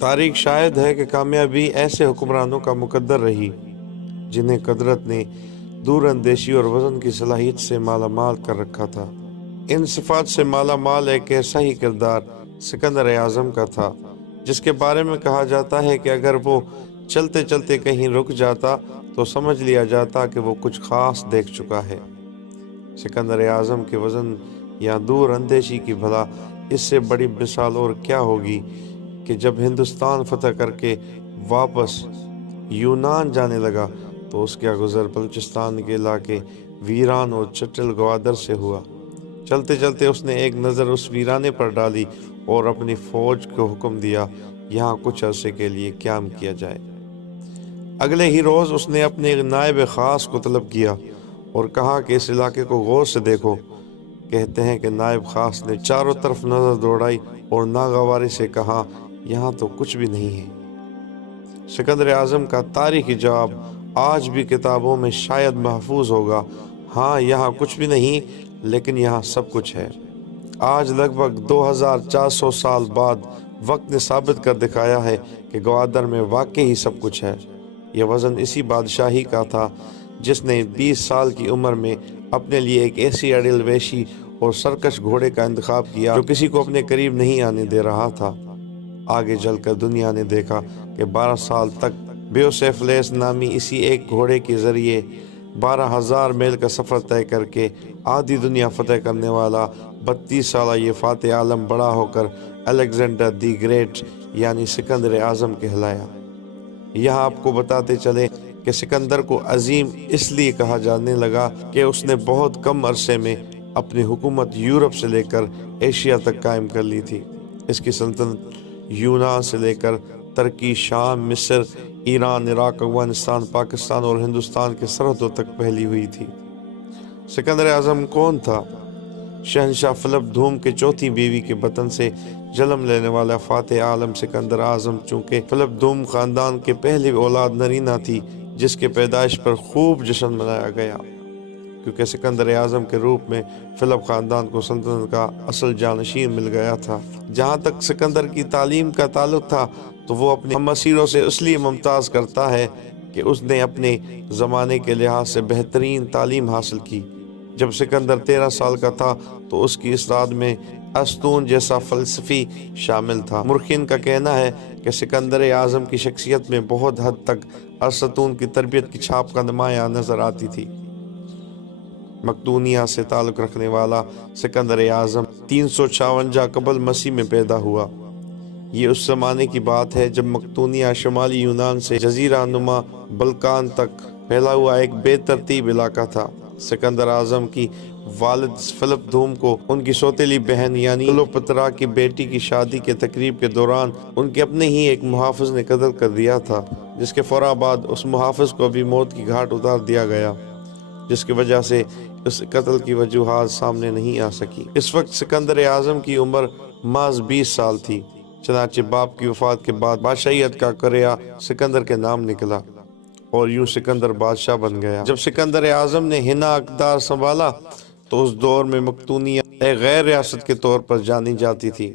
تاریخ شاید ہے کہ کامیابی ایسے حکمرانوں کا مقدر رہی جنہیں قدرت نے دور اندیشی اور وزن کی صلاحیت سے مالا مال کر رکھا تھا۔ ان صفات سے مالا مال ایک ایسا ہی کردار سکندر اعظم کا تھا جس کے بارے میں کہا جاتا ہے کہ اگر وہ چلتے چلتے کہیں رک جاتا تو سمجھ لیا جاتا کہ وہ کچھ خاص دیکھ چکا ہے۔ سکندر اعظم کے وزن یا دور اندیشی کی بھلا اس سے بڑی مثال اور کیا ہوگی کہ جب ہندوستان فتح کر کے واپس یونان جانے لگا تو اس کا گزر بلوچستان کے علاقے ویران اور چٹل گوادر سے ہوا۔ چلتے چلتے اس نے ایک نظر اس ویرانے پر ڈالی اور اپنی فوج کو حکم دیا یہاں کچھ عرصے کے لیے قیام کیا جائے۔ اگلے ہی روز اس نے اپنے نائب خاص کو طلب کیا اور کہا کہ اس علاقے کو غور سے دیکھو۔ کہتے ہیں کہ نائب خاص نے چاروں طرف نظر دوڑائی اور ناگواری سے کہا یہاں تو کچھ بھی نہیں ہے۔ سکندر اعظم کا تاریخی جواب آج بھی کتابوں میں شاید محفوظ ہوگا، ہاں یہاں کچھ بھی نہیں لیکن یہاں سب کچھ ہے۔ آج لگ بھگ 2400 سال بعد وقت نے ثابت کر دکھایا ہے کہ گوادر میں واقعی سب کچھ ہے۔ یہ وزن اسی بادشاہی کا تھا جس نے 20 سال کی عمر میں اپنے لیے ایک ایسی اڑیل وحشی اور سرکش گھوڑے کا انتخاب کیا جو کسی کو اپنے قریب نہیں آنے دے رہا تھا۔ آگے چل کر دنیا نے دیکھا کہ 12 سال تک بیوسیفلیس نامی اسی ایک گھوڑے کے ذریعے 12,000 میل کا سفر طے کر کے آدھی دنیا فتح کرنے والا 32 سالہ یہ فاتح عالم بڑا ہو کر الیگزینڈر دی گریٹ یعنی سکندر اعظم کہلایا۔ یہاں آپ کو بتاتے چلے کہ سکندر کو عظیم اس لیے کہا جانے لگا کہ اس نے بہت کم عرصے میں اپنی حکومت یورپ سے لے کر ایشیا تک قائم کر لی تھی۔ اس کی سلطنت یونان سے لے کر ترکی، شام، مصر، ایران، عراق، افغانستان، پاکستان اور ہندوستان کے سرحدوں تک پھیلی ہوئی تھی۔ سکندر اعظم کون تھا؟ شہنشاہ فلپ دھوم کے چوتھی بیوی کے بطن سے جنم لینے والا فاتح عالم سکندر اعظم چونکہ فلپ دھوم خاندان کے پہلی اولاد نرینہ تھی جس کے پیدائش پر خوب جشن منایا گیا، کیونکہ سکندر اعظم کے روپ میں فلپ خاندان کو سلطنت کا اصل جانشین مل گیا تھا۔ جہاں تک سکندر کی تعلیم کا تعلق تھا تو وہ اپنے ہمسیروں سے اس لیے ممتاز کرتا ہے کہ اس نے اپنے زمانے کے لحاظ سے بہترین تعلیم حاصل کی۔ جب سکندر 13 سال کا تھا تو اس کی استاد میں ارسطو جیسا فلسفی شامل تھا۔ مورخین کا کہنا ہے کہ سکندر اعظم کی شخصیت میں بہت حد تک ارسطو کی تربیت کی چھاپ کا نمایاں نظر آتی تھی۔ مقدونیہ سے تعلق رکھنے والا سکندر اعظم 356 قبل مسیح میں پیدا ہوا۔ یہ اس زمانے کی بات ہے جب مقدونیہ شمالی یونان سے جزیرہ نما بلقان تک پھیلا ہوا ایک بے ترتیب علاقہ تھا۔ سکندر اعظم کی والد فلپ دھوم کو ان کی سوتیلی بہن یعنی کلوپترا کی بیٹی کی شادی کے تقریب کے دوران ان کے اپنے ہی ایک محافظ نے قتل کر دیا تھا، جس کے فوراً بعد اس محافظ کو بھی موت کی گھاٹ اتار دیا گیا، جس کی وجہ سے اس قتل کی وجوہات سامنے نہیں آ سکی۔ اس وقت سکندر اعظم کی عمر محض 20 سال تھی، چنانچہ باپ کی وفات کے بعد بادشاہیت کا کریا سکندر کے نام نکلا اور یوں سکندر بادشاہ بن گیا۔ جب سکندر اعظم نے ہنا اقدار سنبھالا تو اس دور میں مقدونیہ ایک غیر ریاست کے طور پر جانی جاتی تھی،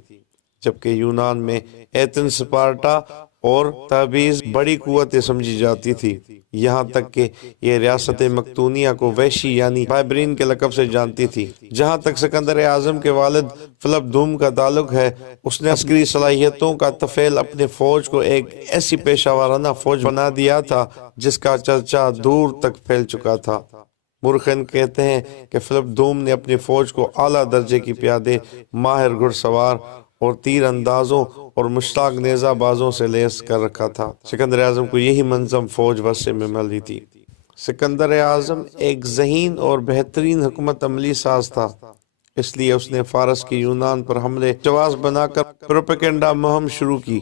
جبکہ یونان میں ایتھنز، اسپارٹا اور تبریز بڑی قوتیں سمجھی جاتی تھی، یہاں تک کہ یہ ریاست مقدونیہ کو وحشی یعنی باربرین کے لقب سے جانتی تھی۔ جہاں تک سکندر اعظم کے والد فلپ دھوم کا تعلق ہے، اس نے عسکری صلاحیتوں کا تفعیل اپنے فوج کو ایک ایسی پیشہ ورانہ فوج بنا دیا تھا جس کا چرچا دور تک پھیل چکا تھا۔ مورخین کہتے ہیں کہ فلپ دھوم نے اپنی فوج کو اعلیٰ درجے کی پیادے، ماہر گھڑ سوار اور تیر اندازوں اور مشتاق نیزہ بازوں سے لیس کر رکھا تھا۔ سکندر اعظم کو یہی منظم فوج ورثے میں ملی تھی۔ سکندر اعظم ایک ذہین اور بہترین حکمت عملی ساز تھا، اس لیے اس نے فارس کی یونان پر حملے جواز بنا کر پروپیگنڈا مہم شروع کی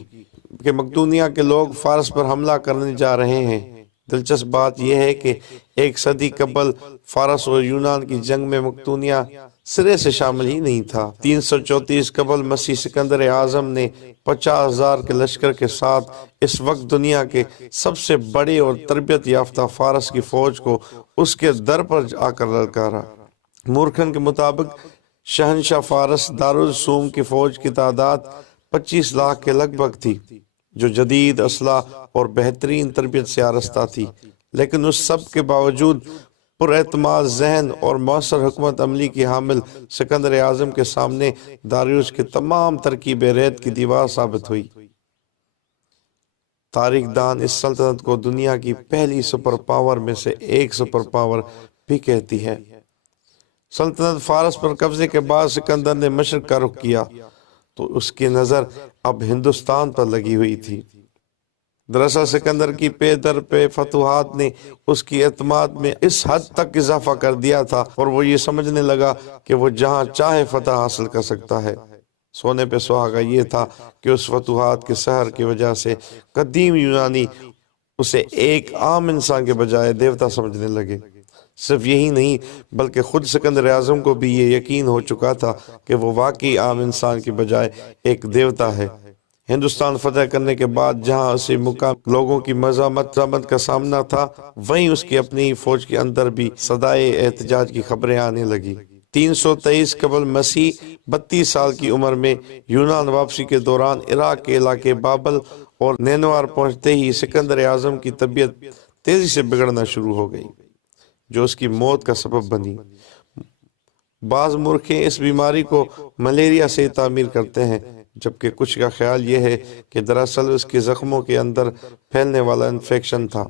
کہ مقدونیہ کے لوگ فارس پر حملہ کرنے جا رہے ہیں۔ دلچسپ بات یہ ہے کہ ایک صدی قبل فارس اور یونان کی جنگ میں مقدونیہ سرے سے شامل ہی نہیں تھا۔ 334 قبل مسیح سکندر اعظم نے 50,000 کے لشکر کے ساتھ اس وقت دنیا کے سب سے بڑے اور تربیت یافتہ فارس کی فوج کو اس کے در پر آ کر للکارا۔ مورخین کے مطابق شہنشاہ فارس دارالسوم کی فوج کی تعداد 25 لاکھ کے لگ بھگ تھی۔ جو جدید اسلحہ اور بہترین تربیت سے آراستہ تھی، لیکن اس سب کے باوجود پر اعتماد ذہن اور مؤثر حکمت عملی کی حامل سکندر اعظم کے سامنے داریوش کی تمام ترکیبیں ریت کی دیوار ثابت ہوئی۔ تاریخ دان اس سلطنت کو دنیا کی پہلی سپر پاور میں سے ایک سپر پاور بھی کہتی ہے۔ سلطنت فارس پر قبضے کے بعد سکندر نے مشرق کا رخ کیا تو اس کی نظر اب ہندوستان پر لگی ہوئی تھی۔ دراصل سکندر کی پے در پے فتوحات نے اس کی اعتماد میں اس حد تک اضافہ کر دیا تھا اور وہ یہ سمجھنے لگا کہ وہ جہاں چاہے فتح حاصل کر سکتا ہے۔ سونے پہ سہاگا یہ تھا کہ اس فتوحات کے سحر کی وجہ سے قدیم یونانی اسے ایک عام انسان کے بجائے دیوتا سمجھنے لگے۔ صرف یہی نہیں بلکہ خود سکندر اعظم کو بھی یہ یقین ہو چکا تھا کہ وہ واقعی عام انسان کے بجائے ایک دیوتا ہے۔ ہندوستان فتح کرنے کے بعد جہاں اسے مقام لوگوں کی مزاحمت کا سامنا تھا، وہیں اس کی اپنی فوج کے اندر بھی صدائے احتجاج کی خبریں آنے لگی۔ 323 قبل مسیح 32 سال کی عمر میں یونان واپسی کے دوران عراق کے علاقے بابل اور نینوار پہنچتے ہی سکندر اعظم کی طبیعت تیزی سے بگڑنا شروع ہو گئی، جو اس کی موت کا سبب بنی۔ بعض مورخین اس بیماری کو ملیریا سے تعبیر کرتے ہیں، جبکہ کچھ کا خیال یہ ہے کہ دراصل اس کے زخموں کے اندر پھیلنے والا انفیکشن تھا۔